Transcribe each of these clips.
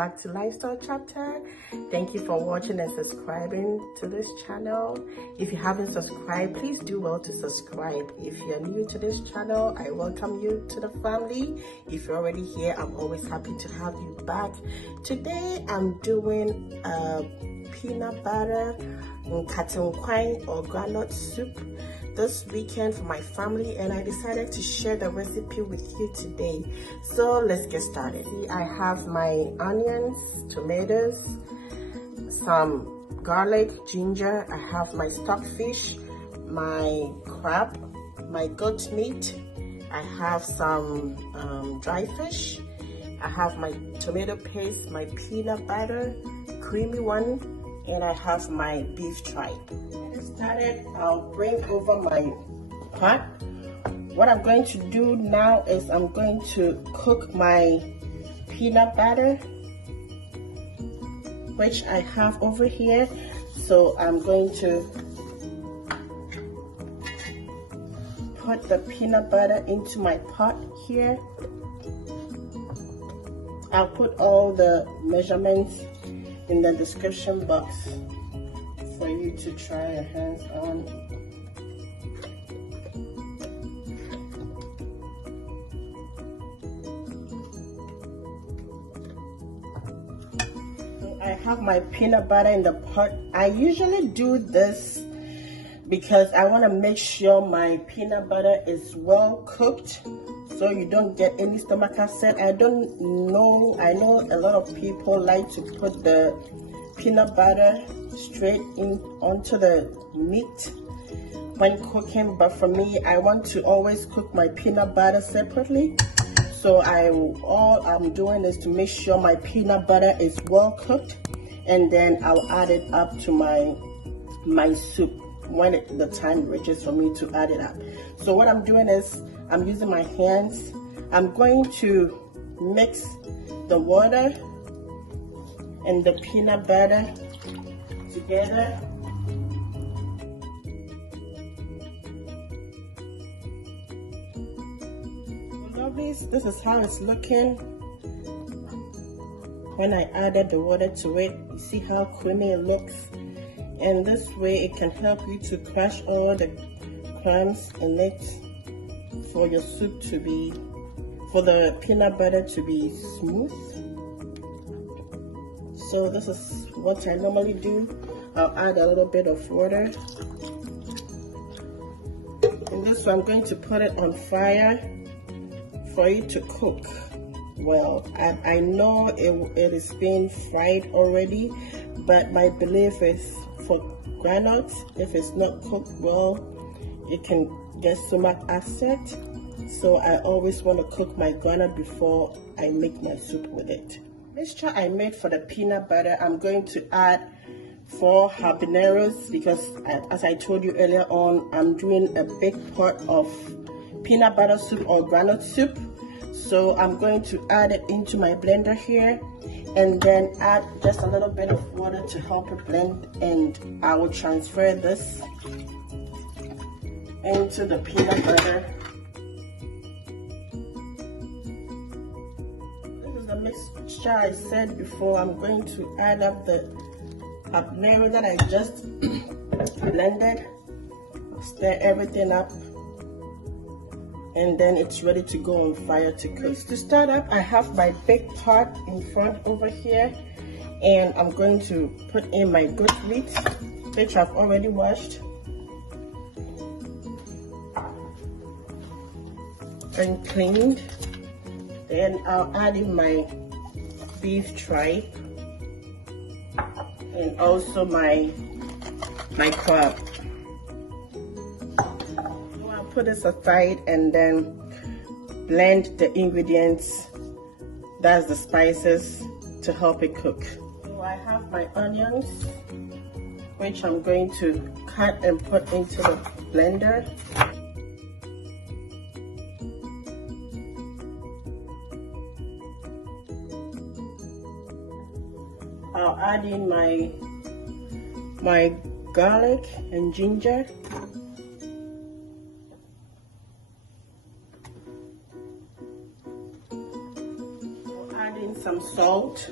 back to Lifestyle Chapter. Thank you for watching and subscribing to this channel. If you haven't subscribed, please do well to subscribe. If you're new to this channel, I welcome you to the family. If you're already here, I'm always happy to have you back. Today I'm doing peanut butter Nkatse Nkwan or groundnut soup this weekend for my family, and I decided to share the recipe with you today. So let's get started. I have my onions, tomatoes, some garlic, ginger. I have my stock fish, my crab, my goat meat. I have some dry fish. I have my tomato paste, my peanut butter, creamy one, and I have my beef tripe. To get started, I'll bring over my pot. What I'm going to do now is I'm going to cook my peanut butter, which I have over here. So I'm going to put the peanut butter into my pot here. I'll put all the measurements in the description box for you to try your hands on. I have my peanut butter in the pot. I usually do this because I want to make sure my peanut butter is well cooked, so you don't get any stomach upset. I know a lot of people like to put the peanut butter straight in onto the meat when cooking, but for me, I want to always cook my peanut butter separately. So all I'm doing is to make sure my peanut butter is well cooked, and then I'll add it up to my soup when the time reaches for me to add it up. So what I'm doing is I'm using my hands. I'm going to mix the water and the peanut butter together. This is how it's looking when I added the water to it. You see how creamy it looks, and this way it can help you to crush all the crumbs in it for your soup to be, for the peanut butter to be smooth. So this is what I normally do. I'll add a little bit of water, and this one I'm going to put it on fire for it to cook well. I know it is being fried already, but my belief is for groundnuts, if it's not cooked well, it can get stomach upset. So I always want to cook my groundnut before I make my soup with it. Mixture I made for the peanut butter, I'm going to add 4 habaneros because, as I told you earlier on, I'm doing a big pot of peanut butter soup or groundnut soup. So I'm going to add it into my blender here, and then add just a little bit of water to help it blend, and I will transfer this into the peanut butter. This is the mixture I said before. I'm going to add up the habanero that I just blended, stir everything up, and then it's ready to go on fire to cook. To start up, I have my big pot in front over here, and I'm going to put in my goat meat, which I've already washed and cleaned. Then I'll add in my beef tripe and also my crab. Put this aside and then blend the ingredients, that's the spices, to help it cook. So I have my onions, which I'm going to cut and put into the blender. I'll add in my garlic and ginger. I'll add in some salt.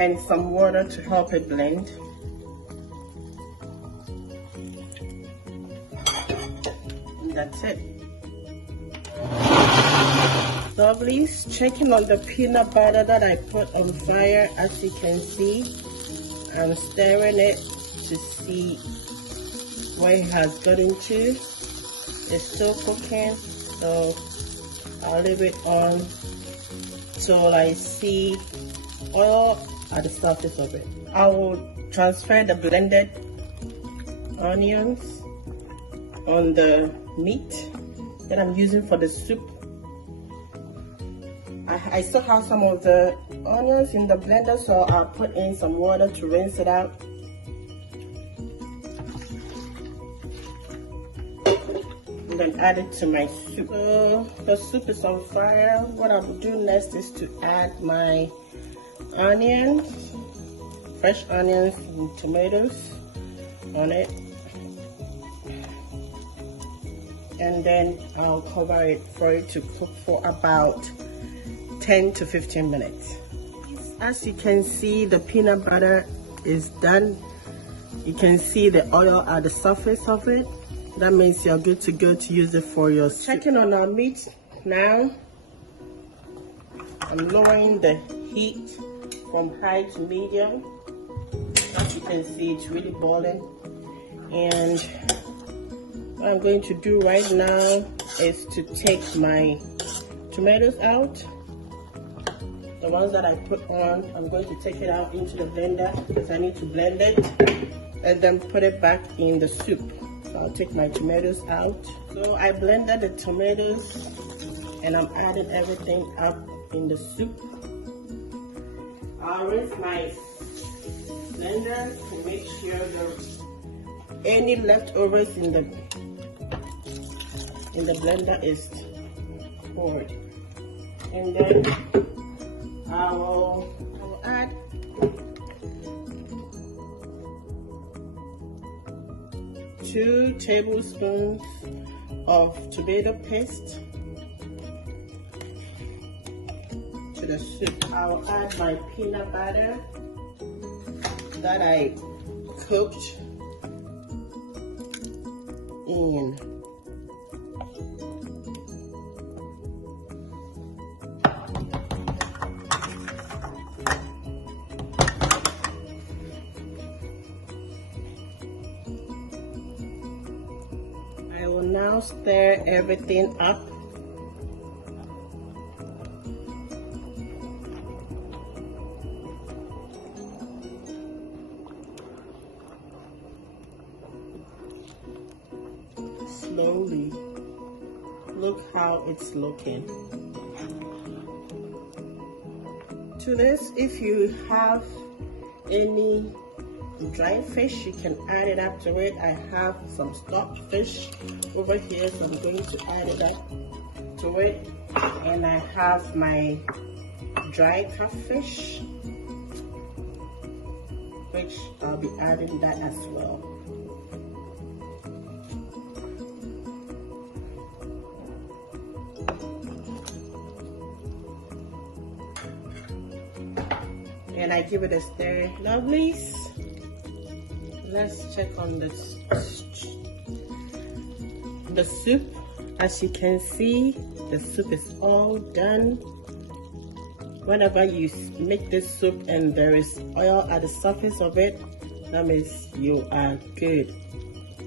and some water to help it blend. And that's it. Lovelies, checking on the peanut butter that I put on fire. As you can see, I'm stirring it to see where it has gotten to. It's still cooking, so I'll leave it on till I see oil at the surface of it. I will transfer the blended onions on the meat that I'm using for the soup. I still have some of the onions in the blender, so I'll put in some water to rinse it out. And then add it to my soup. So the soup is on fire. What I will do next is to add my onions, fresh onions and tomatoes on it. And then I'll cover it for it to cook for about 10 to 15 minutes. As you can see, the peanut butter is done. You can see the oil at the surface of it. That means you're good to go to use it for your soup. Checking on our meat now. I'm lowering the heat from high to medium. As you can see, it's really boiling. And what I'm going to do right now is to take my tomatoes out. The ones that I put on, I'm going to take it out into the blender because I need to blend it and then put it back in the soup. So I'll take my tomatoes out. So I blended the tomatoes and I'm adding everything up in the soup. I'll rinse my blender to make sure there's any leftovers in the blender is poured. And then I will add two tablespoons of tomato paste to the soup. I will add my peanut butter that I cooked in. I will now stir everything up. Slowly. Look how it's looking. To this, if you have any dried fish, you can add it up to it. I have some stocked fish over here, so I'm going to add it up to it. And I have my dried catfish, which I'll be adding that as well. And I give it a stir. Lovelies, let's check on this. The soup, as you can see, the soup is all done. Whenever you make this soup and there is oil at the surface of it, that means you are good.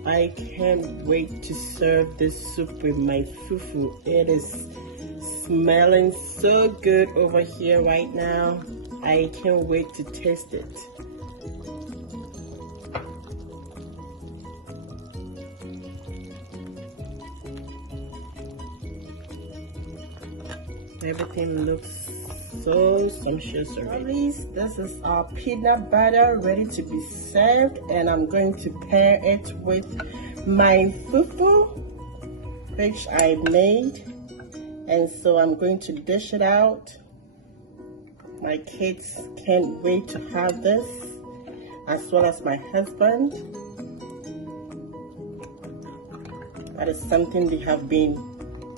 I can't wait to serve this soup with my fufu. It is smelling so good over here right now. I can't wait to taste it. Everything looks so sumptuous already. This is our peanut butter ready to be served, and I'm going to pair it with my fufu, which I made. And so I'm going to dish it out. My kids can't wait to have this, as well as my husband. That is something they have been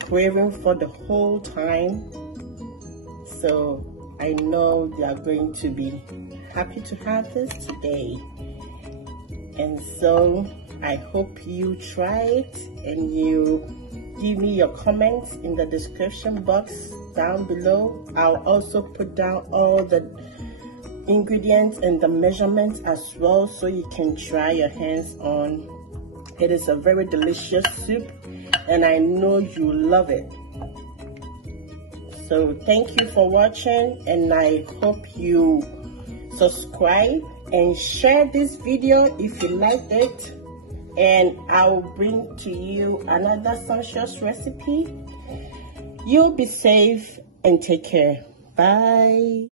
craving for the whole time. So I know they are going to be happy to have this today. And so I hope you try it and you give me your comments in the description box down below. I'll also put down all the ingredients and the measurements as well, so you can try your hands on. It is a very delicious soup and I know you love it. So thank you for watching, and I hope you subscribe and share this video if you liked it, and I will bring to you another sumptuous recipe. You be safe and take care. Bye.